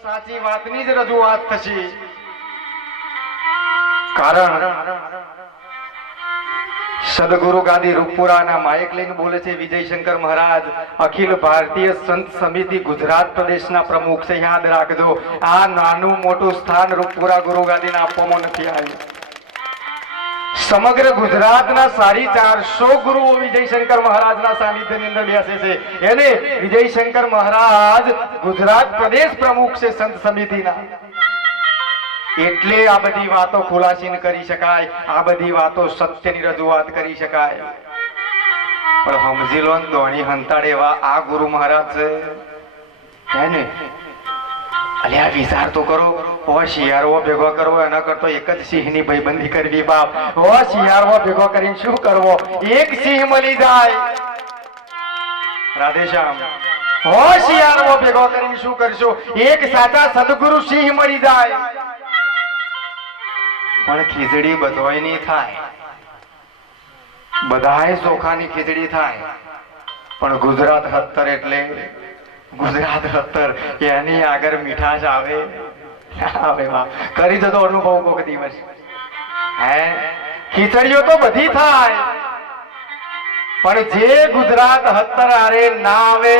સાચી વાતની જ રજૂઆત થશે. કારણ સદગુરુ ગાદી રૂપપુરાના માયક લઈને બોલે છે વિજયશંકર મહારાજ, અખિલ ભારતીય સંત સમિતિ ગુજરાત પ્રદેશના પ્રમુખ છે. યાદ રાખજો, આ નાનું મોટું સ્થાન રૂપપુરા ગુરુ ગાદીને આપવામાં નથી આવ્યું. સમગ્ર ગુજરાતના 450 ગુરુઓ વિજયશંકર મહારાજના સાનિધ્યની અંદર બેસે છે. એને વિજયશંકર મહારાજ ગુજરાત પ્રદેશ પ્રમુખ છે સંત સમિતિના. એટલે આ બધી વાતો ખુલાસીને કરી શકાય, આ બધી વાતો સત્યની રજૂઆત કરી શકાય. પણ સમજી લો, દોણી હંતાડે એવા આ ગુરુ મહારાજ છે ને. અલ્યા વિચાર તો કરો, શિયાળો ભેગો કરવો એના કરતો એક જ સિંહની ભાઈબંધી કરવી બાપ. શિયાળો ભેગો કરીને શું કરવો? એક સિંહ મળી જાય. રાધેશ્યામ, શિયાળો ભેગો કરીને શું કરશો? એક સાચા સદગુરુ સિંહ મળી જાય. પણ ખીચડી બધોય ની થાય, બધાય ચોખાની ખીચડી થાય, પણ ગુજરાત 70 એટલે ગુજરાત 70 એની આગળ મીઠાશ આવે આવે વાહ. કરી દો તો અનુભવ કોક દિવસ. ખીચડીઓ તો બધી થાય, પણ જે ગુજરાત 70 આરે ના આવે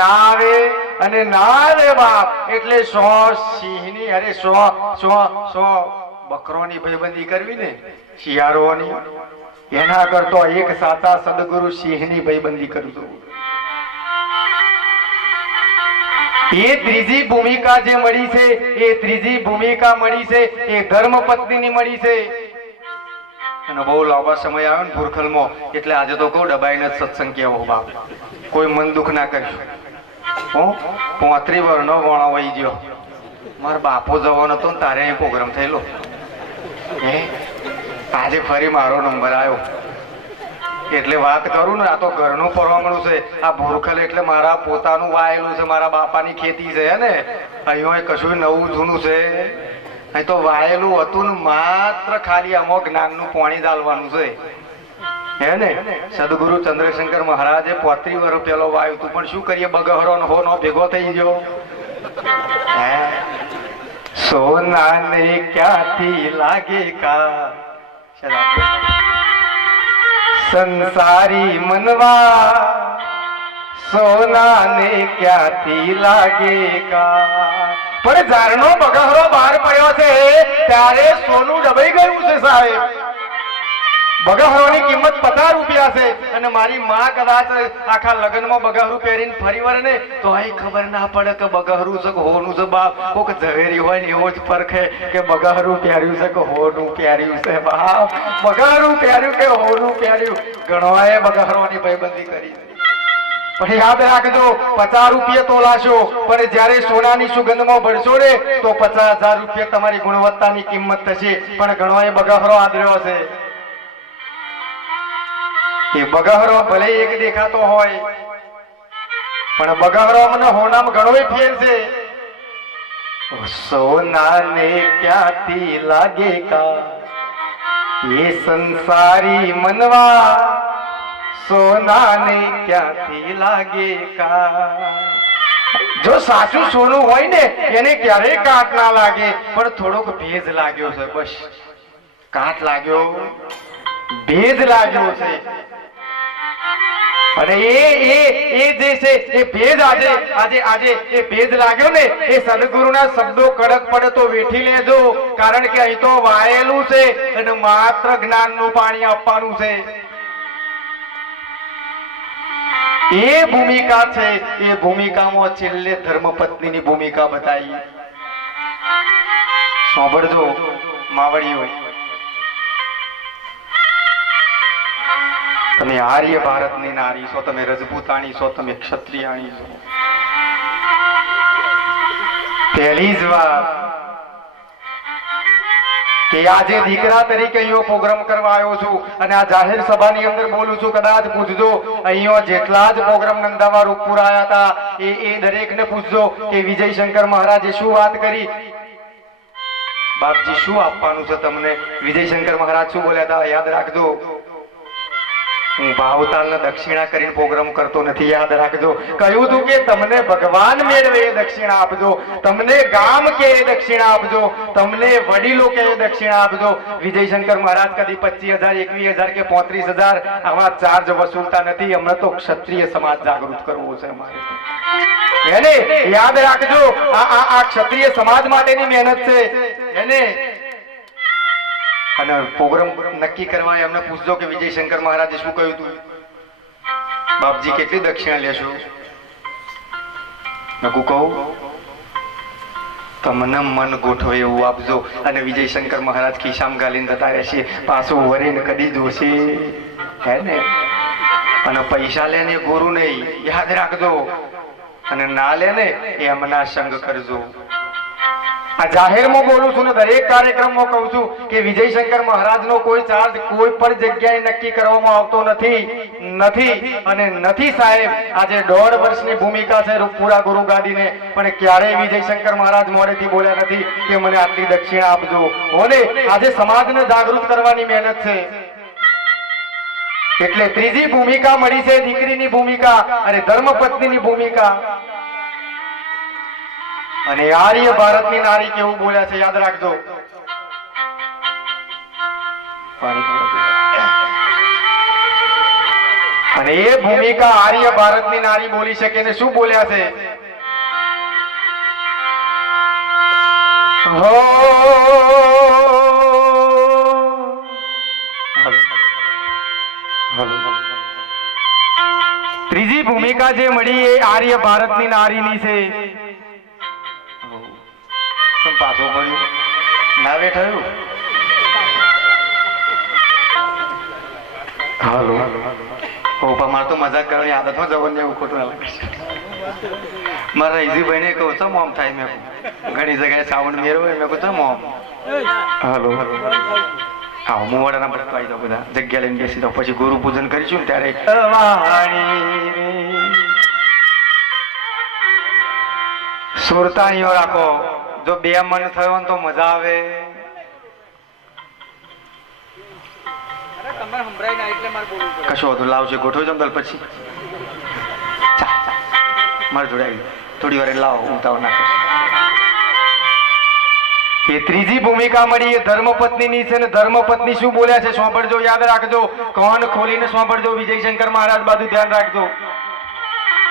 ના આવે અને ના આવે બાપ, એટલે 100 સિંહની અરે 100 બકરોની ભાઈબંધી કરવી ને શિયાળોની, એના કરતો એક સાચા સદગુરુ સિંહની ભાઈબંધી કરજો. એ ત્રીજી ભૂમિકા જે મળી છે, એ ત્રીજી ભૂમિકા મળી છે એ ધર્મપત્નીની મળી છે. અને બહુ લાંબા સમય આવ્યો ને ભૂરખલમાં, એટલે આજે તો કહું દબાઈને સત્સંગ કેવો બાપ. કોઈ મન દુઃખ ના કરજો. 35 વર્ષનો વણો વહી ગયો. મારા બાપો જવાનો હતો ને તારે પ્રોગ્રામ થયેલો. આજે ફરી મારો નંબર આવ્યો એટલે વાત કરું ને. આ તો ઘરનું પરવામણું છે. આ ભૂરખલ એટલે મારા પોતાનું વાયેલું છે, મારા બાપાની ખેતી છે ને. અહીંયા કશું નવું જૂનું છે. અહીં તો વાયેલું હતું ને, માત્ર ખાલી અમુક જ્ઞાનનું પાણી ચાલવાનું છે હે ને. સદગુરુ ચંદ્રશંકર મહારાજે 35 વર્ષ પહેલો વાયું હતું, પણ શું કરીએ, બગહરો હો નો ભેગો થઈ ગયો. સોના ને ક્યાંથી લાગે કા સંસારી મનવા, સોના ને ક્યાંથી લાગે કા. પણ ઝારનો બગહરો બહાર પડ્યો છે ત્યારે સોનું દબાઈ ગયું છે સાહેબ. બગહરોની કિંમત 50 રૂપિયા છે, અને મારી માં કદાચ આખા લગ્નમાં બગહરું પહેરીને ફરી વળે ને તો અહીં ખબર ના પડે કે બગહરું છે કે હોનું છે બાપ. કોક ઝવેરી હોય ને એવો જ પરખે કે બગહરું પહેર્યું છે કે હોનું પહેર્યું છે બાપ. બગહરું પહેર્યું કે હોનું પહેર્યું, ઘણોએ બગહરોની ભાઈબંધી કરી. પણ યાદ રાખજો, 50 રૂપિયા તોલાશો, પણ જયારે સોનાની સુગંધમાં ભરશો ને તો 50,000 રૂપિયા તમારી ગુણવત્તાની કિંમત થશે. પણ ઘણોએ બગહરો આદર્યો છે. એ બગહરો ભલે એક દેખાતો હોય, પણ બગહરો મને હોનામાં ઘણોય ફેર છે. સોના ને ક્યાંથી લાગે કા એ સંસારી મનવા, સોના ને ક્યાંથી લાગે કા. જો સાચું સોનું હોય ને એને ક્યારેય કાટ ના લાગે, પણ થોડોક ભેજ લાગ્યો છે બસ. કાટ લાગ્યો, ભેજ લાગ્યો છે. અને એ જે છે એ ભેદ આજે એ ભેદ લાગ્યો ને, એ સદગુરુના શબ્દો કડક પડે તો વેઠી લેજો. કારણ કે અહીં તો વાયેલું છે અને માત્ર જ્ઞાનનું પાણી આપવાનું છે. એ ભૂમિકા છે, એ ભૂમિકામાં છેલ્લે ધર્મપત્નીની ભૂમિકા બતાવી. સાંભળજો માવડીઓ, તમે આર્ય ભારતની નારી છો, તમે રજપૂતાણી છો, તમે ક્ષત્રિયાણી છો. પહેલી જ વાત કે આજે દીકરા તરીકે અહીંયા પ્રોગ્રામ કરવા આવ્યો છું અને આ જાહેર સભાની અંદર બોલું છું. કદાચ પૂછજો, અહીંયા જેટલા જ પ્રોગ્રામ નંદાવા રૂપપુર આવ્યા હતા એ દરેકને પૂછજો કે વિજયશંકર મહારાજે શું વાત કરી. બાપજી શું આપવાનું છે તમને? વિજયશંકર મહારાજ શું બોલ્યા હતા યાદ રાખજો. હું ભાવતાલને દક્ષિણા કરીને પ્રોગ્રામ કરતો નથી, યાદ રાખજો. કહ્યું હતું કે તમને ભગવાન મેળવે એ દક્ષિણા આપજો, તમને ગામ કે એ દક્ષિણા આપજો, તમને વડીલો કે એ દક્ષિણા આપજો. વિજયશંકર મહારાજ કદી 25,000 21,000 કે 35,000 આવા ચાર્જ વસૂલતા નથી. હમણાં તો ક્ષત્રિય સમાજ જાગૃત કરવો છે અમારે. એને યાદ રાખજો, આ ક્ષત્રિય સમાજ માટેની મહેનત છે. એને અને પ્રોગ્રામ નક્કી કરવા એમને પૂછજો કે વિજયશંકર મહારાજે શું કહ્યું હતું. બાપજી કેટલી દક્ષિણા લેશો? નકુ કહું તમને મન ગોઠવે એવું આપજો. અને વિજયશંકર મહારાજ ખિસ્સામાં ગાલીને જતા રહેશે, પાછું વરીને કદી જોશે. હે ને? અને પૈસા લે ને ગુરુ નહીં, યાદ રાખજો. અને ના લે ને એમના સંગ કરજો. આ જાહેરમાં બોલું છું ને દરેક કાર્યક્રમમાં કહું છું કે વિજયશંકર મહારાજનો કોઈ ચાર્જ કોઈ પણ જગ્યાએ નક્કી કરવામાં આવતો નથી અને નથી સાહેબ. આજે 1.5 વર્ષની ભૂમિકા છે રૂપપુરા ગુરુ ગાદીને, પણ ક્યારેય વિજયશંકર મહારાજ મોડેથી બોલ્યા નથી કે મને આટલી દક્ષિણા આપજો. ઓને આજે સમાજને જાગૃત કરવાની મહેનત છે. એટલે ત્રીજી ભૂમિકા મળી છે, દીકરીની ભૂમિકા અને ધર્મપત્નીની ભૂમિકા. અને આર્ય ભારતની નારી કેવું બોલ્યા છે યાદ રાખજો. અને એ ભૂમિકા આર્ય ભારતની નારી બોલી શકે ને શું બોલ્યા છે? હો ત્રીજી ભૂમિકા જે મળી એ આર્ય ભારતની નારીની છે. પાછું પડ્યું ના બેઠાયું. હાલો ઓપા મારે તો મજાક કરવાની આદતમાં જવાનું એવું ખોટું ના લાગે. મારા ઇઝીભાઈ ને કહું છો મોમ થાય. મેં ઘણી જગ્યાએ સાઉન્ડ મેળવો મેં કહું છો મોમ. હાલો હા હું વડાના પડતો આવી જાઉં, બધા જગ્યા લઈને બેસી જાઉં. પછી ગુરુ પૂજન કરીશું ને ત્યારે સુરતાણીઓ રાખો. જો બે મન થયો ને તો મજા આવે. કશો હતું લાવશે ગોઠવી દો પછી મારે જોડે આવી થોડી વાર લાવો ઉતાવળ ના કરશો. એ ત્રીજી ભૂમિકા મળી એ ધર્મપત્નીની છે ને ધર્મપત્ની શું બોલ્યા છે સાંભળજો, યાદ રાખજો. કાન ખોલીને સાંભળજો. વિજયશંકર મહારાજ બાજુ ધ્યાન રાખજો.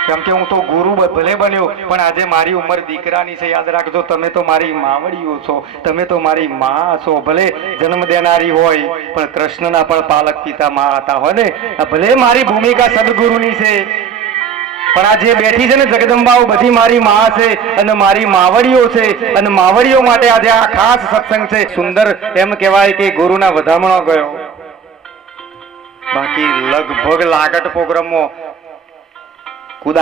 કેમ કે હું તો ગુરુ ભલે બન્યો પણ આજે મારી ઉંમર દીકરાની છે. યાદ રાખજો, તમે તો મારી માવડીઓ છો, તમે તો મારી માં છો. ભલે જન્મ દેનારી હોય પણ કૃષ્ણના પણ પાલક પિતા માં હતા હોય ને. ભલે મારી ભૂમિકા સદગુરુની છે પણ આ જે બેઠી છે ને જગદંબાઓ બધી મારી માં છે અને મારી માવડીઓ છે. અને માવડીઓ માટે આજે આ ખાસ સત્સંગ છે. સુંદર એમ કહેવાય કે ગુરુના વધામણો ગયો. બાકી લગભગ લાગટ પ્રોગ્રામમાં કુદ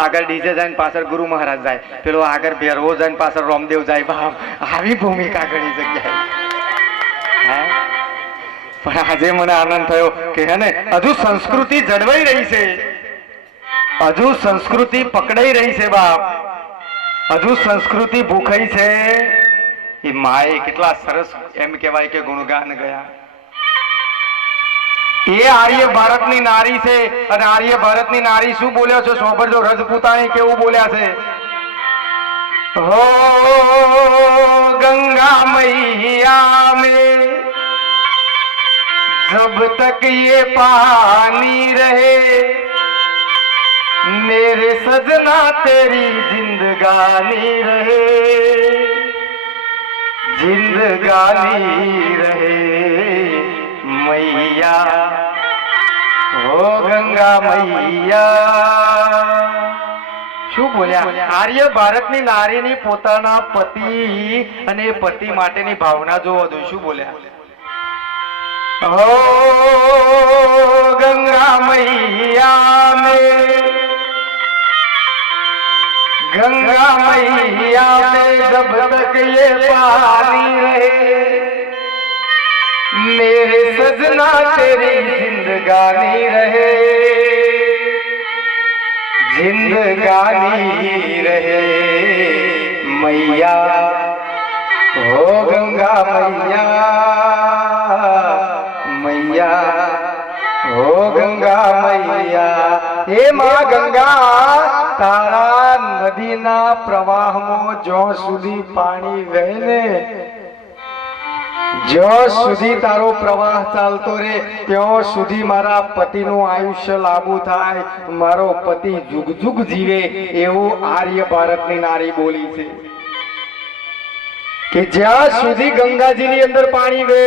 આગળ ડીજે જાય પાછળ ગુરુ મહારાજ જાય, પેલો આગળ ભેરવો જાય પાછળ રામદેવ જાય. બાપ આવી ભૂમિકા ઘણી જગ્યાએ. પણ આજે મને આનંદ થયો કે હે ને હજુ સંસ્કૃતિ જળવાઈ રહી છે, હજુ સંસ્કૃતિ પકડાઈ રહી છે. બાપ હજુ સંસ્કૃતિ ભૂખાઈ છે. એ માએ કેટલા સરસ એમ કહેવાય કે ગુણગાન ગયા. એ આર્ય ભારતની નારી છે અને આર્ય ભારતની નારી શું બોલ્યો છો સાંભળજો. રજપૂતાણી કેવું બોલ્યા છે. હો ગંગા મૈયા में जब तक ये पानी रहे मेरे सजना तेरी जिंदगानी रहे, जिंदगानी रहे मैया हो गंगा मैया. શું બોલ્યા? આર્ય ભારતની નારીની પોતાના પતિ અને પતિ માટેની ભાવના જોવો જોઈએ. શું બોલ્યા? हो गंगा मैया में, गंगा मैया में जब तक ये पानी रहे मेरे सजना तेरी जिंदगानी रहे, जिंदगानी रहे मैया हो गंगा मैया, मैया हो ગંગા મૈયા, હે માં ગંગા, તારા નદીના પ્રવાહમાં જ્યાં સુધી પાણી વહે ને, જ્યાં સુધી તારો પ્રવાહ ચાલતો રહે ત્યાં સુધી મારા પતિનું આયુષ્ય લાંબુ થાય, મારો પતિ જુગ જુગ જીવે, એવું આર્ય ભારતની નારી બોલી છે કે જ્યાં સુધી ગંગાજીની અંદર પાણી વહે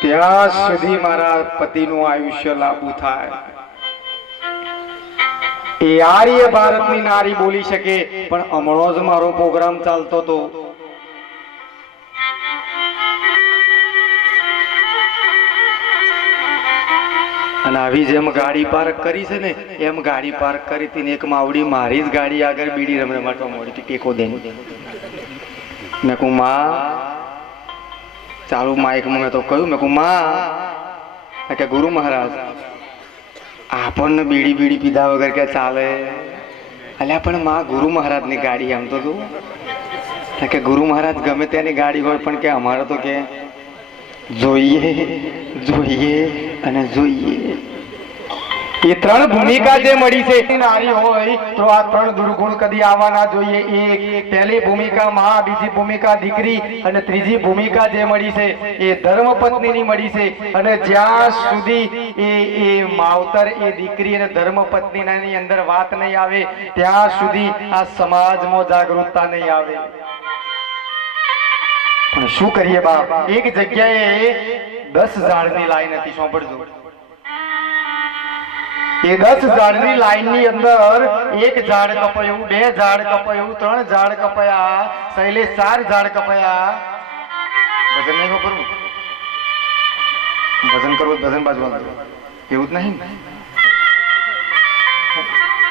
ત્યાં સુધી મારા પતિનું આયુષ્ય લાંબુ થાય. એ આર્ય ભારતની નારી બોલી શકે. પણ હમણાં જ મારો પ્રોગ્રામ ચાલતો હતો, અને આવી જેમ ગાડી પાર્ક કરી છે ને એમ ગાડી પાર્ક કરી હતી ને એક માવડી મારી જ ગાડી આગળ બીડી રમરમાટવા મોડી હતી ટેકો દઈને. મેં કહું માં, ચાલુ માઇકમાં મેં તો કહ્યું, મેં કહું માં કે ગુરુ મહારાજ આપણને બીડી બીડી પીધા વગર કે ચાલે? અલ્યા પણ માં ગુરુ મહારાજની ગાડી આમ તો તું કે ગુરુ મહારાજ ગમે તેની ગાડી હોય પણ કે અમારે તો કે જોઈએ જોઈએ અને જોઈએ. એ ત્રણ ભૂમિકા જે મળી છે નારી હોય તો આ ત્રણ દુર્ગુણ કદી આવવા ના જોઈએ. એક પહેલી ભૂમિકા માં, બીજી ભૂમિકા દીકરી અને ત્રીજી ભૂમિકા જે મળી છે એ ધર્મપત્નીની મળી છે. અને જ્યાં સુધી એ માવતર એ દીકરી અને ધર્મપત્નીની અંદર વાત નહીં આવે ત્યાં સુધી આ સમાજમાં જાગૃતતા નહીં આવે. પણ શું કરીએ બાપ, એક જગ્યાએ 10 ઝાડની લાઈન હતી, સાંભળજો. એ 10 ઝાડની લાઈનની અંદર એક ઝાડ કપાયું, 2 ઝાડ કપાયું, 3 ઝાડ કપાયા, શૈલેષ 4 ઝાડ કપાયા. ભજન નહીં કરવું, ભજન કરવું, ભજન બાજવાનું એવું જ નહીં.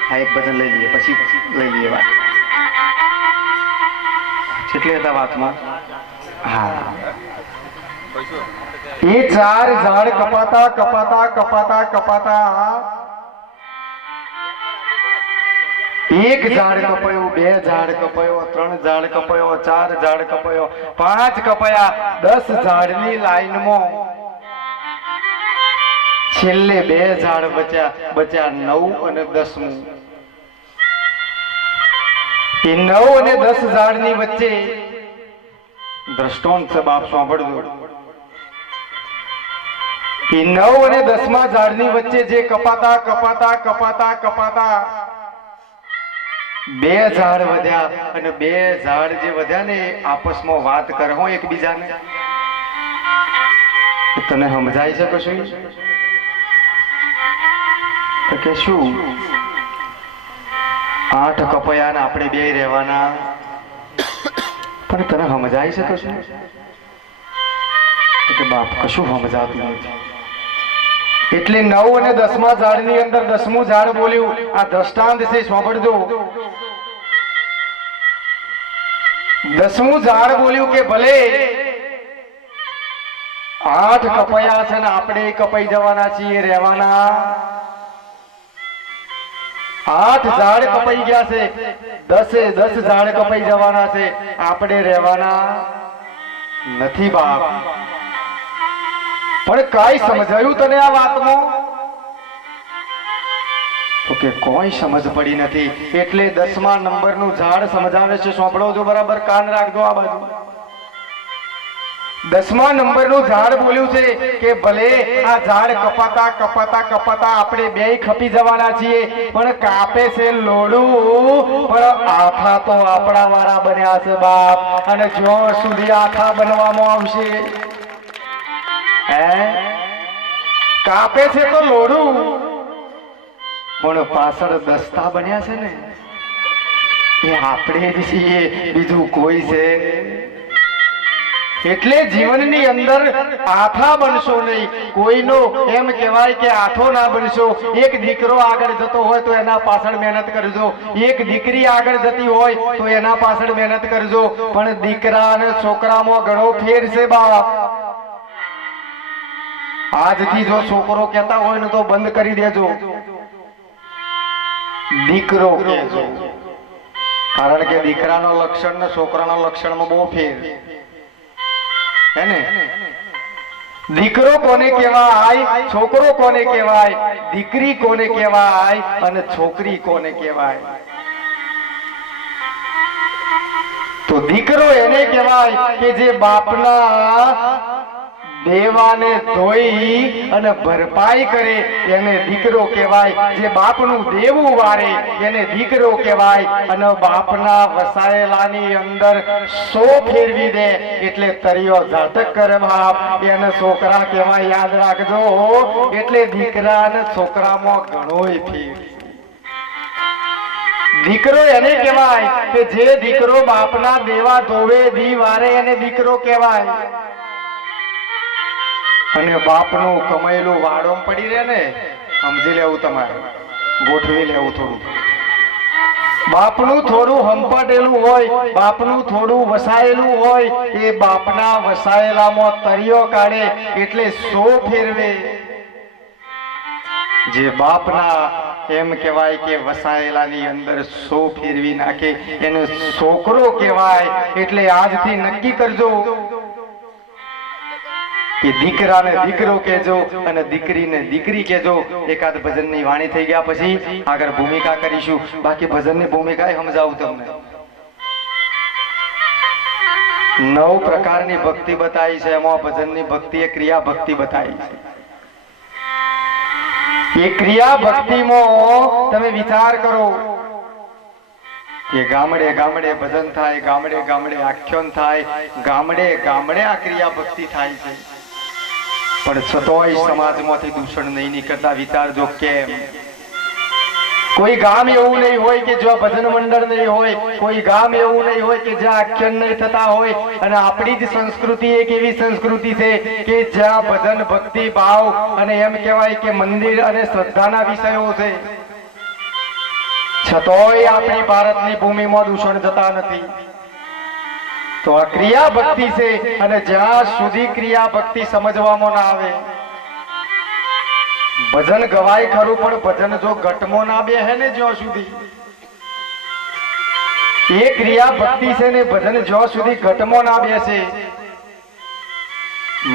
હા, એક ભજન લઈ લઈએ પછી લઈ લઈએ વાત. કેટલી હતા વાતમાં? હા, એ 4 ઝાડ કપાતા કપાતા કપાતા કપાતા એક ઝાડ કપાયું, 2 ઝાડ કપાયો, 3 ઝાડ કપાયો, 4 ઝાડ કપાયો, 5 કપાયા, 10 ઝાડની લાઈનમાં છેલ્લે 2 ઝાડ બચ્યા 9 અને 10મું. એ 9 અને 10 ઝાડની વચ્ચે દ્રષ્ટાંત છે બાપ, સાંભળજો. એ 9 અને 10મા ઝાડની વચ્ચે જે કપાતા કપાતા કપાતા કપાતા 2 ઝાડ વધ્યા, અને 2 ઝાડ જે વધ્યા ને આપસમાં વાત કરે હો એકબીજાને. તને સમજાય છે કશું? તો કે શું 8 કપાયા ને આપણે 2 રહેવાના? પણ તને સમજાય છે કશું? કે બાપ કશું સમજાતું નથી. એટલે 9 અને 10મા ઝાડની અંદર 10મું ઝાડ બોલ્યું. આ દ્રષ્ટાંત છે, સાંભળજો. 10મું ઝાડ બોલ્યું કે ભલે 8 કપાયા છે ને આપણે કપાઈ જવાના છીએ, રહેવાના. 8 ઝાડ કપાઈ ગયા છે, 10 ઝાડ કપાઈ જવાના છે, આપણે રહેવાના નથી બાપ. પણ કઈ સમજાયું તને આ વાતમાં? તો કે કોઈ સમજ પડી નથી. એટલે 10મા નંબરનું ઝાડ સમજાવે છે, સાંભળો જો બરાબર, કાન રાખજો આ બાજુ. 10મા નંબરનું ઝાડ બોલ્યું છે કે ભલે આ ઝાડ કપાતા કપાતા કપાતા આપણે 2 ખપી જવાના છીએ, પણ કાપે છે લોડું, પણ આથા તો આપણા વાળા બન્યા છે બાપ. અને જ્યાં સુધી આથા બનવામાં આવશે, કાપે છે તો લોડું, પણ પાછળ દસ્તા બન્યા છે ને એ આપણે જ છીએ, બીજું કોઈ છે. એટલે જીવનની અંદર આથા બનશો નહીં. કોઈનો એમ કહેવાય કે આથો ના બનશો. એક દીકરો આગળ જતો હોય તો એના પાછળ મહેનત કરજો, એક દીકરી આગળ જતી હોય તો એના પાછળ મહેનત કરજો. પણ દીકરા અને છોકરામાં ઘણો ફેર છે બાપ. આજથી જો છોકરો કહેતા હોય ને તો બંધ કરી દેજો, દીકરો કહેજો. કારણ કે દીકરાનો લક્ષણ ને છોકરાના લક્ષણમાં બહુ ફેર હે ને. દીકરો કોને કહેવાય, છોકરો કોને કહેવાય, દીકરી કોને કહેવાય અને છોકરી કોને કહેવાય? તો દીકરો એને કહેવાય કે જે બાપના દેવાને ધોઈ અને ભરપાઈ કરે, એને દીકરો કહેવાય. જે બાપનું દેવું વારે એને દીકરો કહેવાય. અને બાપના વસાયેલાની અંદર 100 ફેરવી દે એટલે તરિયો ઝાટક કરે બાપ, એને છોકરા કહેવાય. યાદ રાખજો. એટલે દીકરા અને છોકરામાં ઘણોય ફેર. દીકરો એને કહેવાય કે જે દીકરો બાપના દેવા ધોવે દી વારે એને દીકરો કહેવાય. અને બાપનું કમાયેલું વાડોમ પડી રહે ને, સમજી લેવું, તમારે ગોઠવી લેવું થોડું. બાપનું થોડું હંપટેલું હોય, બાપનું થોડું વસાયેલું હોય, એ બાપના વસાયેલામાં તરિયો કાઢે એટલે 100 ફેરવે. જે બાપના એમ કહેવાય કે વસાયેલાની અંદર 100 ફેરવી નાખે એને છોકરો કહેવાય. એટલે આજથી નક્કી કરજો કે દીકરાને દીકરો કહેજો અને દીકરીને દીકરી કહેજો. એકાદ ભજનની વાણી થઈ ગયા પછી આગળ ભૂમિકા કરીશું. બાકી ભજનની ભૂમિકા સમજાવું તમને. 9 પ્રકારની ભક્તિ બતાવી છે. એમાં ભજનની ભક્તિ એ ક્રિયા ભક્તિ બતાવી છે. એ ક્રિયા ભક્તિમાં તમે વિચાર કરો કે ગામડે ગામડે ભજન થાય, ગામડે ગામડે આખ્યાન થાય, ગામડે ગામડે આ ક્રિયા ભક્તિ થાય છે. પણ છતોય સમાજમાંથી દૂષણ નહીં નીકળતા. વિચારજો કેમ? કોઈ ગામ એવું નહીં હોય કે જ્યાં ભજન મંડળ નહીં હોય, કોઈ ગામ એવું નહીં હોય કે જ્યાં આખ્યાન નહીં થતા હોય. અને આપણી જ સંસ્કૃતિ એક એવી સંસ્કૃતિ છે કે જ્યાં ભજન ભક્તિ ભાવ અને એમ કહેવાય કે મંદિર અને શ્રદ્ધાના વિષયો છે. છતોય આપણી ભારતની ભૂમિમાં દૂષણ જતા નથી. તો આ ક્રિયા ભક્તિ છે. અને જ્યાં સુધી ક્રિયા ભક્તિ સમજવામાં ના આવે, ભજન ગવાય ખરું પણ ભજન જો ઘટમાં ના બેહે ને જ્યાં સુધી, એ ક્રિયા ભક્તિ છે ને ભજન જ્યાં સુધી ઘટમાં ના બેસે.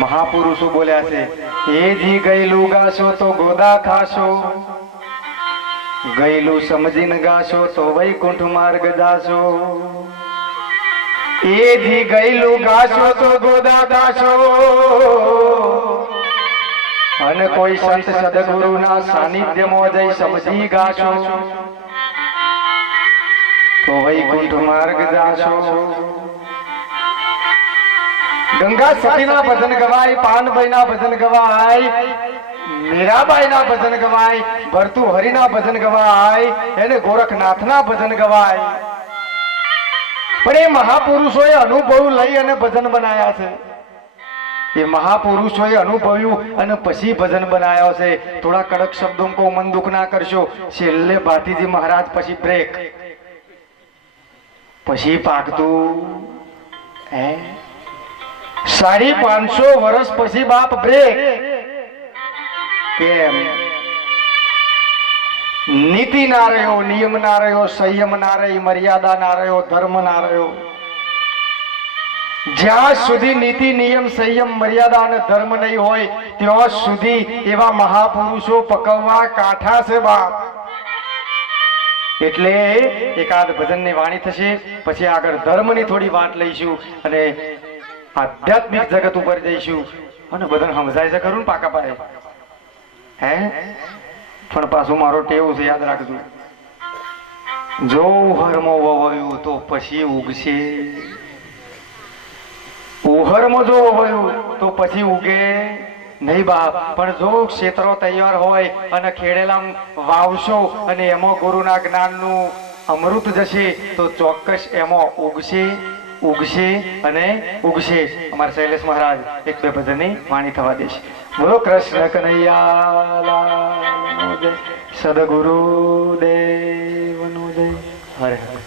મહાપુરુષો બોલ્યા છે, એ જી ગયેલું ગાશો તો ગોદા ખાશો, ગયેલું સમજીને ગાશો તો વૈકુંઠ માર્ગ જાશો. એ જી ગયેલું ગાશો તો ગોદા ગાશો, અને કોઈ સંત સદગુરુના સાનિધ્યમાં જઈ સમજી ગાશો તો વૈકુંઠ માર્ગ જાશો. ગંગા સતીના ભજન ગવાય, પાનભાઈના ભજન ગવાય, મીરાબાઈના ભજન ગવાય, ભરતુહરિના ભજન ગવાય, એને ગોરખનાથના ભજન ગવાય. પણ એ મહાપુરુષોએ અનુભવ લઈ અને ભજન બનાયા છે. એ મહાપુરુષોએ અનુભવ્યું અને પછી ભજન બનાવ્યો છે. થોડા કડક શબ્દો કો મન દુઃખ ના કરશો. છેલ્લે ભાતીજી મહારાજ પછી બ્રેક, પછી પાકતું 550 વર્ષ પછી બાપ બ્રેક. કેમ? નીતિ ના રહ્યો, નિયમ ના રહ્યો, સંયમ ના રહી, મર્યાદા ના રહ્યો, ધર્મ ના રહ્યો. જ્યાં સુધી નીતિ નિયમ સંયમ મર્યાદા અને ધર્મ નહીં હોય ત્યાં સુધી એવા મહાપુરુષો પકવવા કાઠા છે બાપ. એટલે એકાદ ભજનની વાણી થશે, પછી આગળ ધર્મની થોડી વાત લઈશું અને આધ્યાત્મિક જગત ઉપર જઈશું. અને બધાને સમજાય છે ખરું પાકા પાડે? પણ પાછું મારો ટેવું છે, યાદ રાખજો. જો હરમો વવાયું તો પછી ઉગશે. ઉહરમાં જો વવાયું તો પછી ઉગે નહીં બાપ. પણ જો ક્ષેત્રો તૈયાર હોય અને ખેડેલા વાવશો અને એમાં ગુરુના જ્ઞાનનું અમૃત જશે તો ચોક્કસ એમાં ઉગશે, ઉગશે અને ઉગશે. અમારા શૈલેષ મહારાજ 1-2 ભજનની વાણી થવા દેશે. બોલો કૃષ્ણ કનૈયા જય, સદગુરુ દેવનું જય. હરે હરે.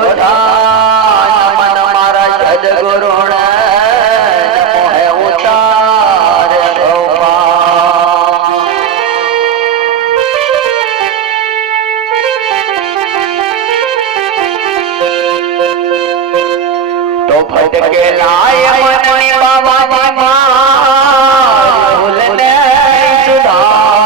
ધ્યાન મન મારા સદગુરુણ મોહે ઉતારે તો ભટકે લાય મનની બાબાની માર ભૂલને સુધારજો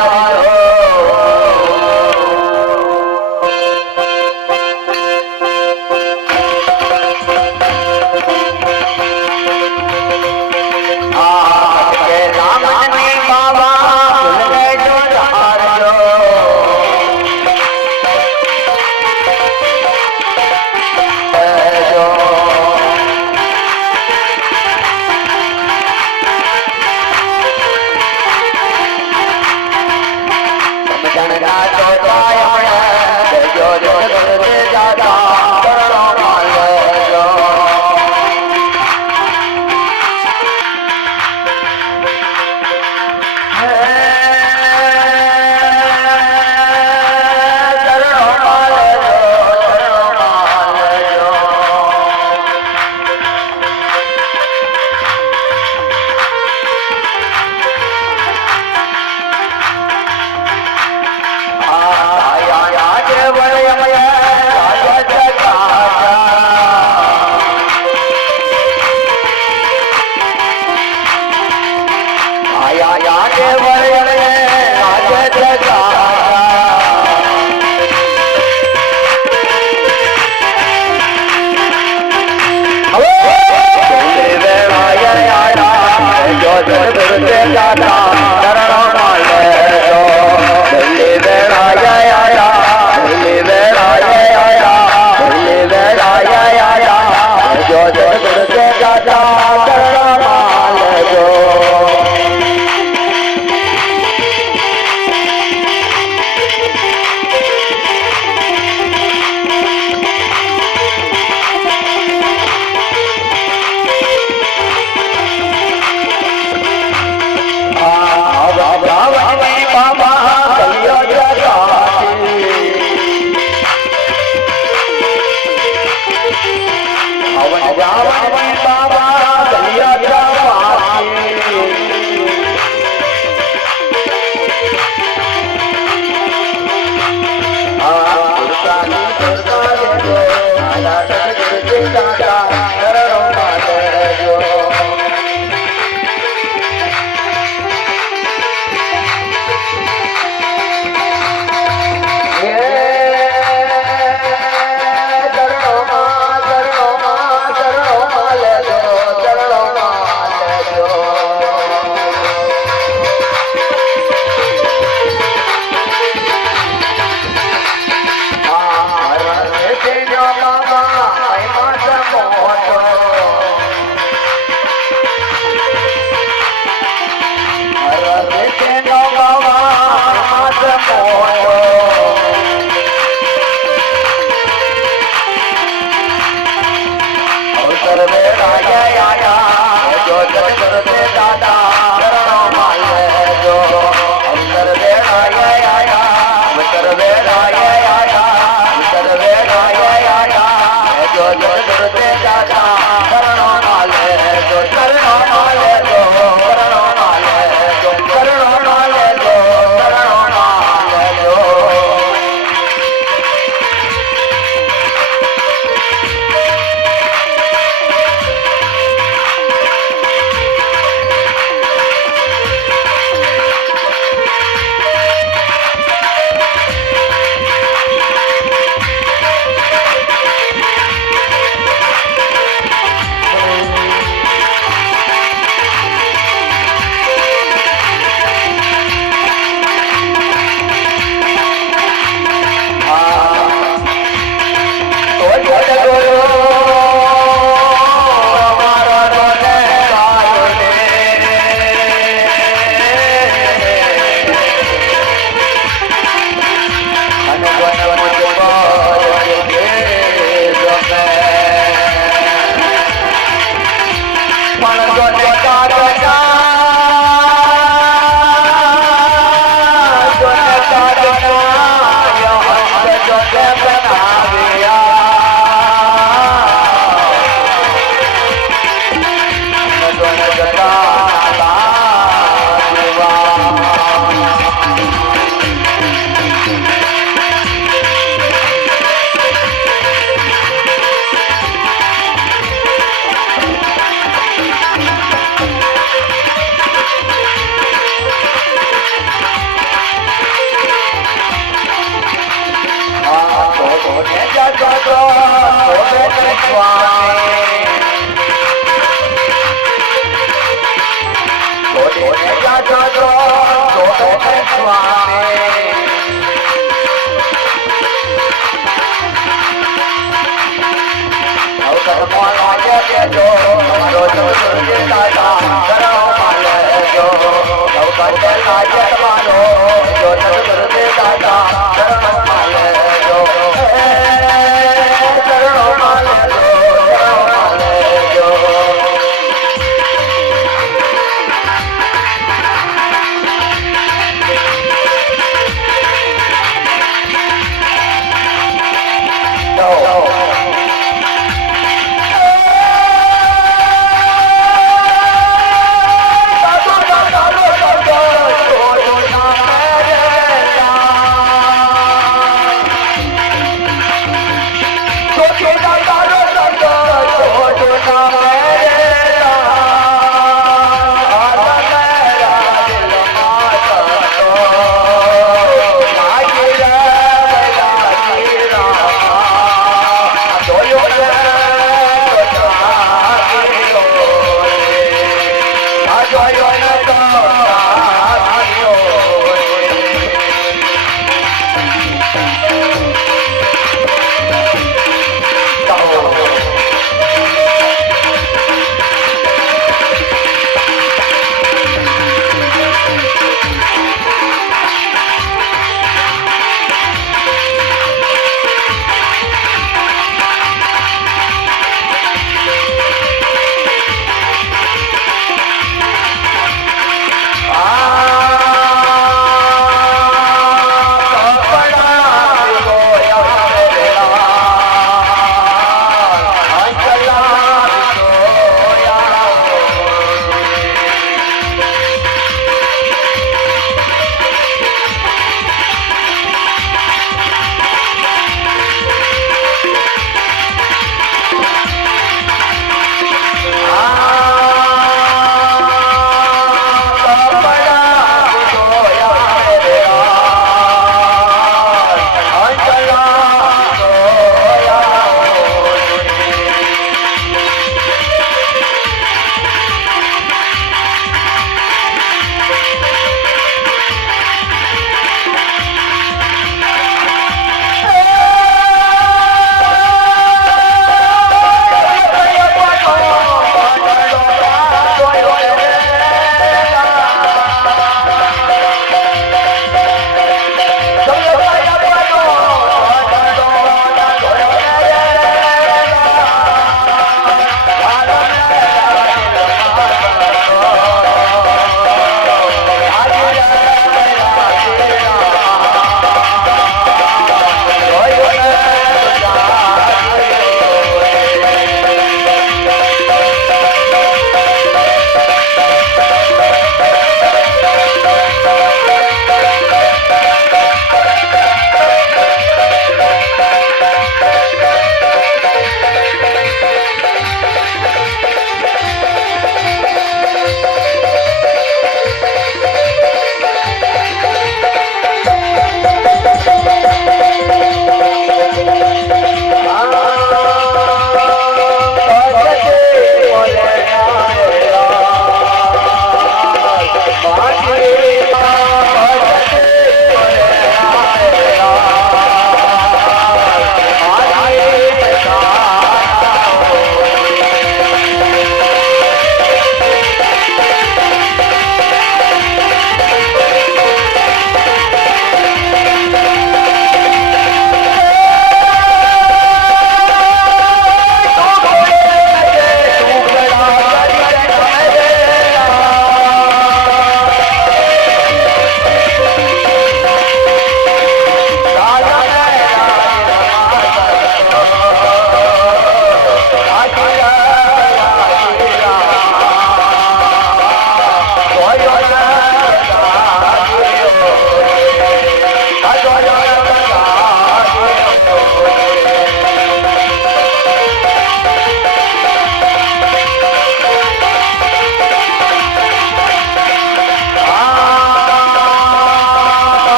બાબા કલિયા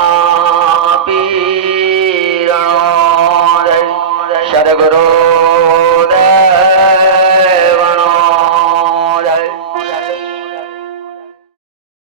માં